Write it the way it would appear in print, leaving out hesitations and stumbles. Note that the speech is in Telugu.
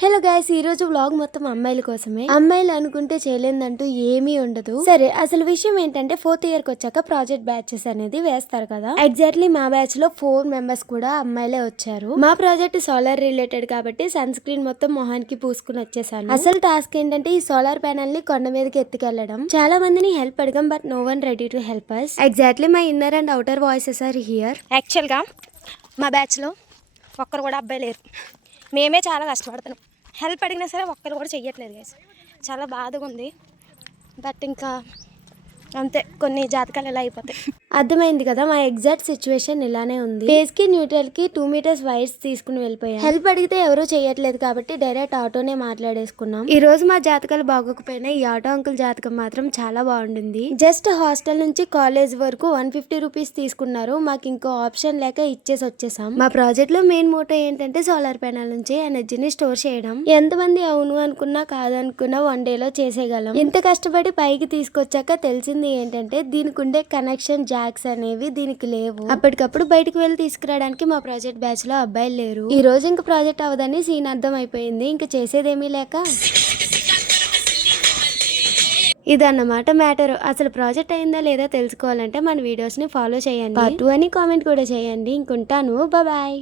హలో గైస్, ఈ రోజు వ్లాగ్ మొత్తం అమ్మాయిల కోసమే. అమ్మాయిలు అనుకుంటే చేయలేదంటూ ఏమీ ఉండదు. సరే, అసలు విషయం ఏంటంటే 4th ఇయర్ కి వచ్చాక ప్రాజెక్ట్ బ్యాచెస్ అనేది వేస్తారు కదా. ఎగ్జాక్ట్లీ మా బ్యాచ్ లో 4 మెంబర్స్ కూడా అమ్మాయిలే వచ్చారు. మా ప్రాజెక్ట్ సోలార్ రిలేటెడ్ కాబట్టి సన్ స్క్రీన్ మొత్తం మొహానికి పూసుకుని వచ్చేసాను. అసలు టాస్క్ ఏంటంటే ఈ సోలార్ ప్యానల్ ని కొండ మీదకి ఎత్తుకెళ్లడం. చాలా మందిని హెల్ప్ అడగం, but no one ready to help us. Exactly my inner and outer voices are here. Actual గా మా బ్యాచ్ లో ఒక్కరు కూడా అబ్బాయి లేరు. మేమే చాలా కష్టపడుతున్నాం. హెల్ప్ అడిగినా సరే ఒక్కరు కూడా చెయ్యట్లేదు గైస్. చాలా బాధగా ఉంది. బట్ ఇంకా అంతే, కొన్ని జాతకాలు ఎలా అయిపోతాయి. అర్థమైంది కదా, మా ఎగ్జాక్ట్ సిచ్యువేషన్ ఇలానే ఉంది. ఫేస్ కి న్యూట్రల్ కి 2 మీటర్స్ వైర్స్ తీసుకుని వెళ్ళిపోయాం. హెల్ప్ అడిగితే ఎవరూ చేయట్లేదు కాబట్టి డైరెక్ట్ ఆటోనే మాట్లాడేసుకున్నాం. ఈ రోజు మా జాతకాలు బాగోకపోయినా ఈ ఆటో అంకుల్ జాతకం మాత్రం చాలా బాగుంటుంది. జస్ట్ హాస్టల్ నుంచి కాలేజ్ వరకు 150 రూపీస్ తీసుకున్నారు. మాకు ఇంకో ఆప్షన్ లేక ఇచ్చేసి వచ్చేసాం. మా ప్రాజెక్ట్ లో మెయిన్ మోటో ఏంటంటే సోలార్ ప్యానల్ నుంచి ఎనర్జీని స్టోర్ చేయడం. ఎంతమంది అవును అనుకున్నా కాదనుకున్నా 1 డేలో చేసేయగలం. ఇంత కష్టపడి పైకి తీసుకొచ్చాక తెలిసింది ఏంటంటే దీనికి ఉండే కనెక్షన్ జాక్స్ అనేవి దీనికి లేవు. అప్పటికప్పుడు బయటకు వెళ్ళి తీసుకురావడానికి మా ప్రాజెక్ట్ బ్యాచ్ లో అబ్బాయిలు లేరు. ఈ రోజు ఇంక ప్రాజెక్ట్ అవదని సీన్ అర్థం అయిపోయింది. ఇంక చేసేదేమీ లేక ఇదన్నమాట మ్యాటర్. అసలు ప్రాజెక్ట్ అయిందా లేదా తెలుసుకోవాలంటే మన వీడియోస్ ని ఫాలో చేయండి. పార్ట్ 2 అని కామెంట్ కూడా చేయండి. ఇంకుంటాను, బాయ్.